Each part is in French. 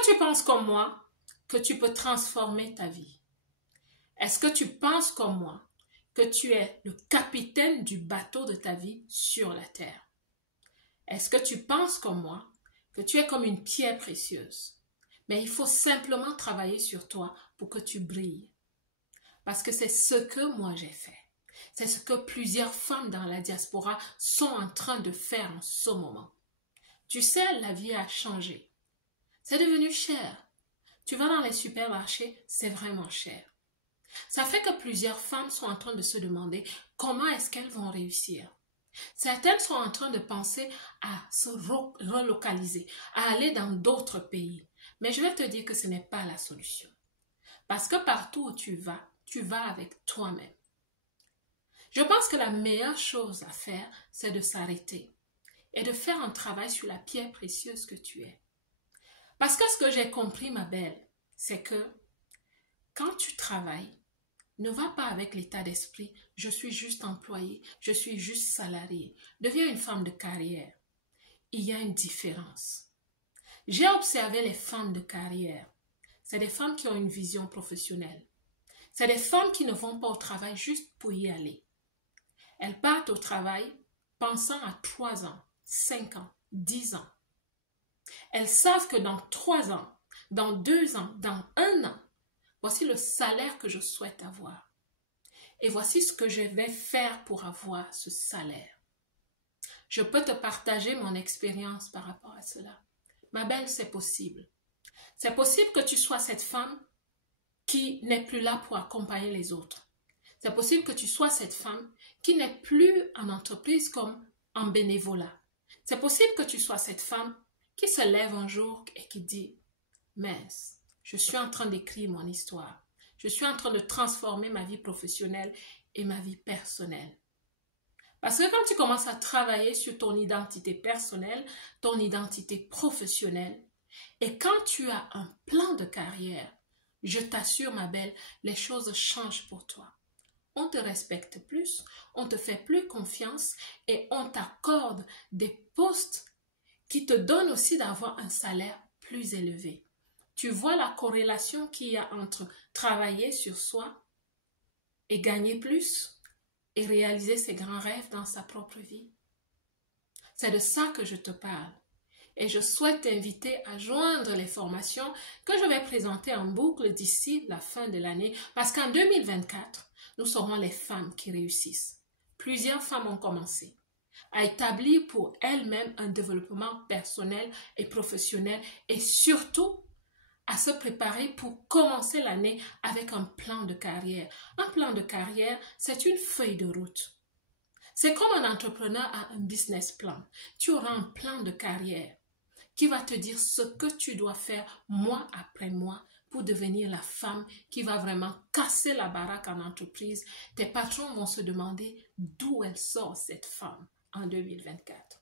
que tu penses comme moi que tu peux transformer ta vie? Est-ce que tu penses comme moi que tu es le capitaine du bateau de ta vie sur la terre? Est-ce que tu penses comme moi que tu es comme une pierre précieuse? Mais il faut simplement travailler sur toi pour que tu brilles. Parce que c'est ce que moi j'ai fait. C'est ce que plusieurs femmes dans la diaspora sont en train de faire en ce moment. Tu sais, la vie a changé. C'est devenu cher. Tu vas dans les supermarchés, c'est vraiment cher. Ça fait que plusieurs femmes sont en train de se demander comment est-ce qu'elles vont réussir. Certaines sont en train de penser à se relocaliser, à aller dans d'autres pays. Mais je vais te dire que ce n'est pas la solution. Parce que partout où tu vas avec toi-même. Je pense que la meilleure chose à faire, c'est de s'arrêter et de faire un travail sur la pierre précieuse que tu es. Parce que ce que j'ai compris, ma belle, c'est que quand tu travailles, ne va pas avec l'état d'esprit, je suis juste employé, je suis juste salarié. Deviens une femme de carrière. Il y a une différence. J'ai observé les femmes de carrière. C'est des femmes qui ont une vision professionnelle. C'est des femmes qui ne vont pas au travail juste pour y aller. Elles partent au travail pensant à 3 ans, 5 ans, 10 ans. Elles savent que dans 3 ans, dans 2 ans, dans 1 an, voici le salaire que je souhaite avoir. Et voici ce que je vais faire pour avoir ce salaire. Je peux te partager mon expérience par rapport à cela. Ma belle, c'est possible. C'est possible que tu sois cette femme qui n'est plus là pour accompagner les autres. C'est possible que tu sois cette femme qui n'est plus en entreprise comme en bénévolat. C'est possible que tu sois cette femme qui se lève un jour et qui dit « Mince, je suis en train d'écrire mon histoire. Je suis en train de transformer ma vie professionnelle et ma vie personnelle. » Parce que quand tu commences à travailler sur ton identité personnelle, ton identité professionnelle, et quand tu as un plan de carrière, je t'assure, ma belle, les choses changent pour toi. On te respecte plus, on te fait plus confiance et on t'accorde des postes qui te donnent aussi d'avoir un salaire plus élevé. Tu vois la corrélation qu'il y a entre travailler sur soi et gagner plus et réaliser ses grands rêves dans sa propre vie. C'est de ça que je te parle. Et je souhaite t'inviter à joindre les formations que je vais présenter en boucle d'ici la fin de l'année parce qu'en 2024, nous serons les femmes qui réussissent. Plusieurs femmes ont commencé à établir pour elles-mêmes un développement personnel et professionnel et surtout à se préparer pour commencer l'année avec un plan de carrière. Un plan de carrière, c'est une feuille de route. C'est comme un entrepreneur a un business plan. Tu auras un plan de carrière qui va te dire ce que tu dois faire mois après mois pour devenir la femme qui va vraiment casser la baraque en entreprise. Tes patrons vont se demander d'où elle sort cette femme en 2024.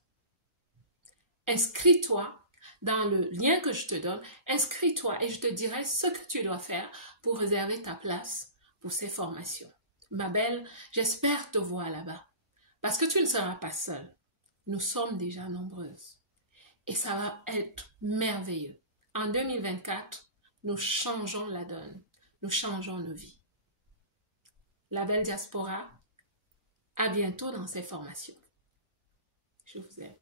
Inscris-toi dans le lien que je te donne, inscris-toi et je te dirai ce que tu dois faire pour réserver ta place pour ces formations. Ma belle, j'espère te voir là-bas parce que tu ne seras pas seule. Nous sommes déjà nombreuses. Et ça va être merveilleux. En 2024, nous changeons la donne. Nous changeons nos vies. La belle diaspora, à bientôt dans ces formations. Je vous aime.